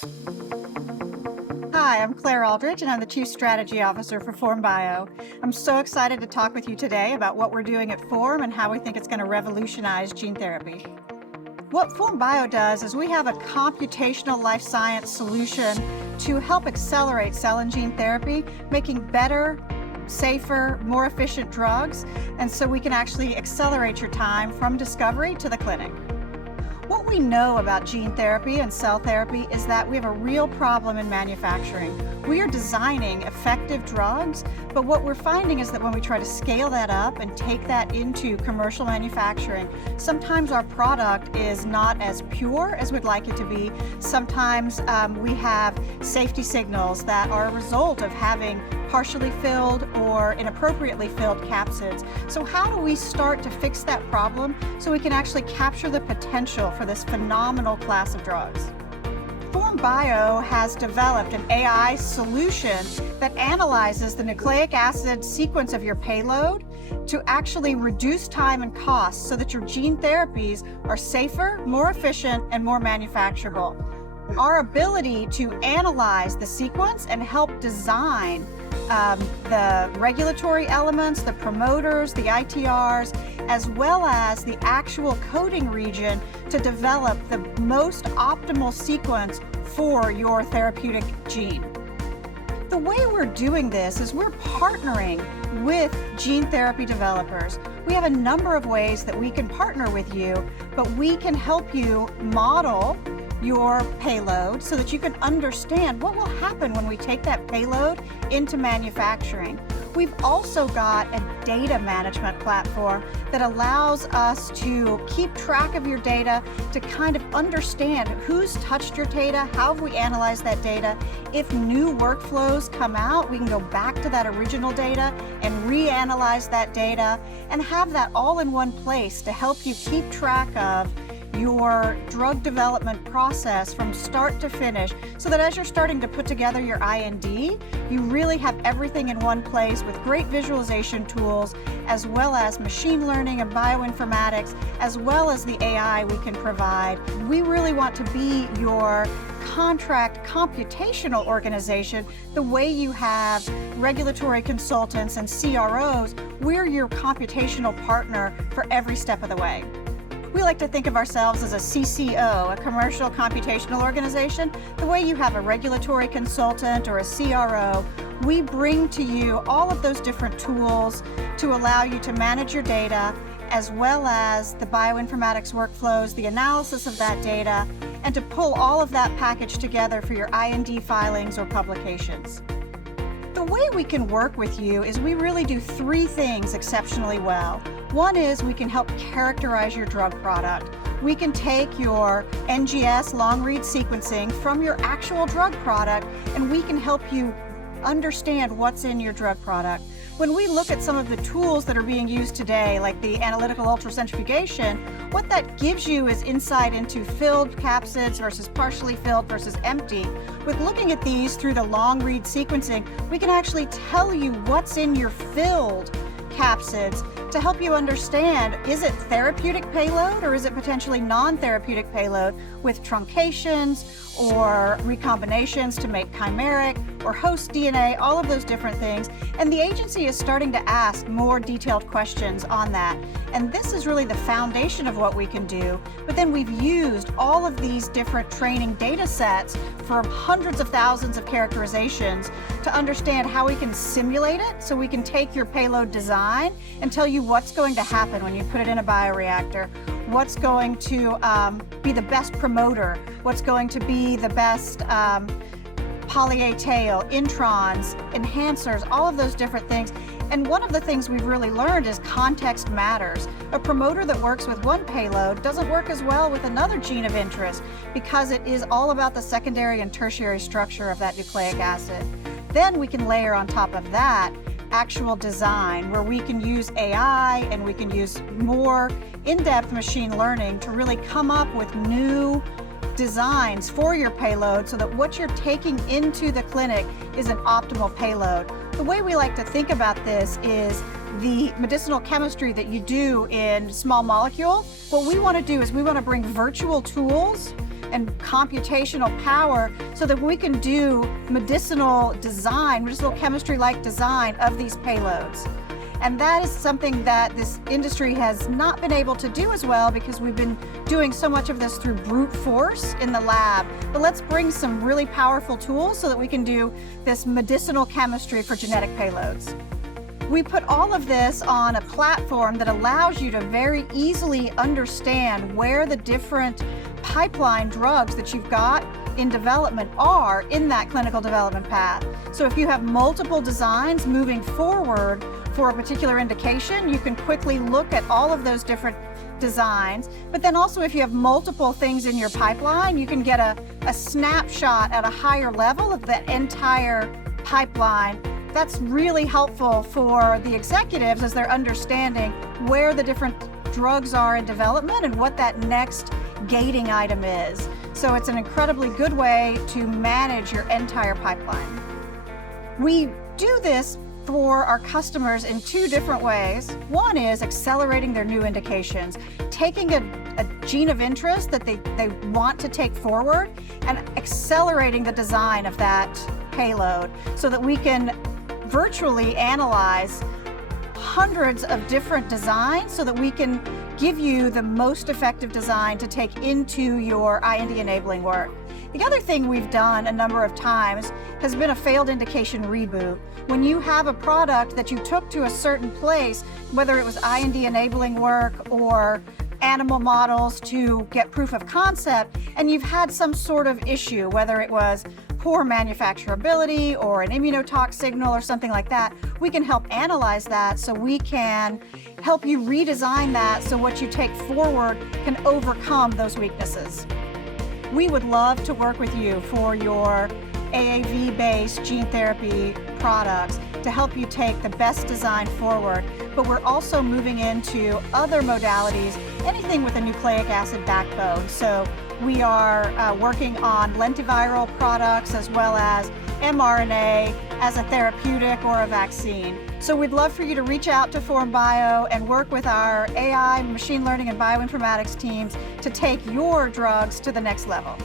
Hi, I'm Claire Aldridge, and I'm the Chief Strategy Officer for FormBio. I'm so excited to talk with you today about what we're doing at Form and how we think it's going to revolutionize gene therapy. What FormBio does is we have a computational life science solution to help accelerate cell and gene therapy, making better, safer, more efficient drugs, and so we can actually accelerate your time from discovery to the clinic. What we know about gene therapy and cell therapy is that we have a real problem in manufacturing. We are designing effective drugs, but what we're finding is that when we try to scale that up and take that into commercial manufacturing, sometimes our product is not as pure as we'd like it to be. Sometimes we have safety signals that are a result of having partially filled or inappropriately filled capsids. So how do we start to fix that problem so we can actually capture the potential for this phenomenal class of drugs? FormBio has developed an AI solution that analyzes the nucleic acid sequence of your payload to actually reduce time and cost so that your gene therapies are safer, more efficient, and more manufacturable. Our ability to analyze the sequence and help design the regulatory elements, the promoters, the ITRs, as well as the actual coding region to develop the most optimal sequence for your therapeutic gene. The way we're doing this is we're partnering with gene therapy developers. We have a number of ways that we can partner with you, but we can help you model your payload so that you can understand what will happen when we take that payload into manufacturing. We've also got a data management platform that allows us to keep track of your data, to kind of understand who's touched your data, how have we analyzed that data. If new workflows come out, we can go back to that original data and reanalyze that data and have that all in one place to help you keep track of your drug development process from start to finish, so that as you're starting to put together your IND, you really have everything in one place with great visualization tools, as well as machine learning and bioinformatics, as well as the AI we can provide. We really want to be your contract computational organization. The way you have regulatory consultants and CROs, we're your computational partner for every step of the way. We like to think of ourselves as a CCO, a commercial computational organization. The way you have a regulatory consultant or a CRO, we bring to you all of those different tools to allow you to manage your data, as well as the bioinformatics workflows, the analysis of that data, and to pull all of that package together for your IND filings or publications. The way we can work with you is we really do three things exceptionally well. One is we can help characterize your drug product. We can take your NGS long-read sequencing from your actual drug product, and we can help you understand what's in your drug product. When we look at some of the tools that are being used today, like the analytical ultracentrifugation, what that gives you is insight into filled capsids versus partially filled versus empty. With looking at these through the long-read sequencing, we can actually tell you what's in your filled capsids to help you understand, is it therapeutic payload or is it potentially non-therapeutic payload with truncations or recombinations to make chimeric or host DNA, all of those different things. And the agency is starting to ask more detailed questions on that. And this is really the foundation of what we can do. But then we've used all of these different training data sets for hundreds of thousands of characterizations to understand how we can simulate it, so we can take your payload design and tell you what's going to happen when you put it in a bioreactor, what's going to be the best promoter, what's going to be the best poly-A tail, introns, enhancers, all of those different things. And one of the things we've really learned is context matters. A promoter that works with one payload doesn't work as well with another gene of interest because it is all about the secondary and tertiary structure of that nucleic acid. Then we can layer on top of that actual design where we can use AI and we can use more in-depth machine learning to really come up with new designs for your payload so that what you're taking into the clinic is an optimal payload. The way we like to think about this is the medicinal chemistry that you do in small molecule. What we want to do is we want to bring virtual tools and computational power so that we can do medicinal chemistry-like design of these payloads. And that is something that this industry has not been able to do as well because we've been doing so much of this through brute force in the lab. But let's bring some really powerful tools so that we can do this medicinal chemistry for genetic payloads. We put all of this on a platform that allows you to very easily understand where the different pipeline drugs that you've got in development are in that clinical development path. So if you have multiple designs moving forward for a particular indication, you can quickly look at all of those different designs. But then also if you have multiple things in your pipeline, you can get a snapshot at a higher level of that entire pipeline. That's really helpful for the executives as they're understanding where the different drugs are in development and what that next gating item is. So it's an incredibly good way to manage your entire pipeline. We do this for our customers in two different ways. One is accelerating their new indications, taking a gene of interest that they want to take forward and accelerating the design of that payload so that we can virtually analyze hundreds of different designs so that we can give you the most effective design to take into your IND enabling work. The other thing we've done a number of times has been a failed indication reboot. When you have a product that you took to a certain place, whether it was IND enabling work or animal models to get proof of concept, and you've had some sort of issue, whether it was poor manufacturability or an immunotox signal or something like that, we can help analyze that so we can help you redesign that so what you take forward can overcome those weaknesses. We would love to work with you for your AAV-based gene therapy products to help you take the best design forward, but we're also moving into other modalities, anything with a nucleic acid backbone. So we are working on lentiviral products as well as mRNA as a therapeutic or a vaccine. So we'd love for you to reach out to Form Bio and work with our AI, machine learning, and bioinformatics teams to take your drugs to the next level.